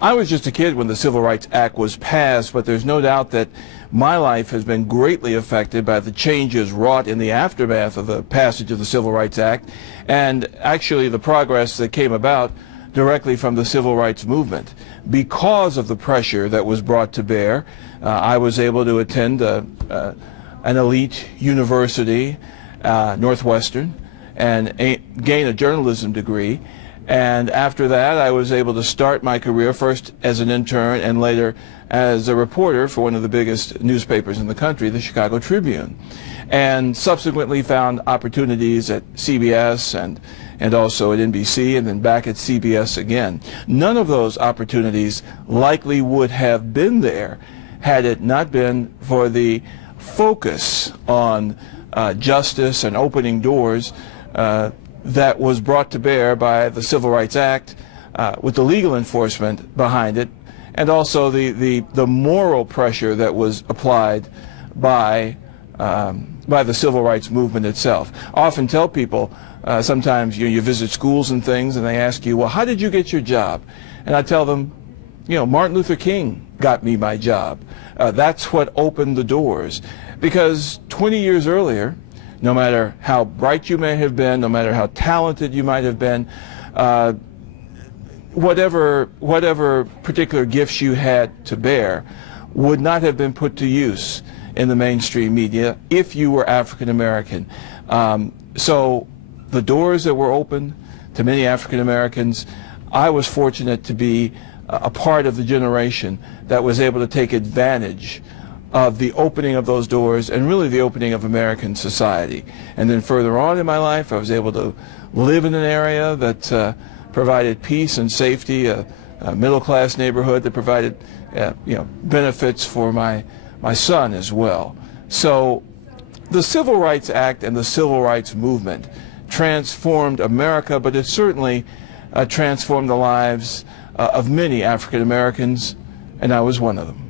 I was just a kid when the Civil Rights Act was passed, but there's no doubt that my life has been greatly affected by the changes wrought in the aftermath of the passage of the Civil Rights Act, and actually the progress that came about directly from the civil rights movement. Because of the pressure that was brought to bear, I was able to attend an elite university, Northwestern, and gain a journalism degree. And after that, I was able to start my career first as an intern and later as a reporter for one of the biggest newspapers in the country, the Chicago Tribune, and subsequently found opportunities at CBS and also at NBC, and then back at CBS again. None of those opportunities likely would have been there had it not been for the focus on justice and opening doors that was brought to bear by the Civil Rights Act, with the legal enforcement behind it, and also the moral pressure that was applied by the civil rights movement itself. I often tell people, sometimes you visit schools and things, and they ask you, well, how did you get your job? And I tell them, Martin Luther King got me my job. That's what opened the doors. Because 20 years earlier, no matter how bright you may have been, no matter how talented you might have been, whatever particular gifts you had to bear would not have been put to use in the mainstream media if you were African American. So the doors that were opened to many African Americans, I was fortunate to be a part of the generation that was able to take advantage of the opening of those doors and really the opening of American society. And then further on in my life, I was able to live in an area that provided peace and safety, a middle-class neighborhood that provided benefits for my son as well. So the Civil Rights Act and the Civil Rights Movement transformed America, but it certainly transformed the lives of many African Americans, and I was one of them.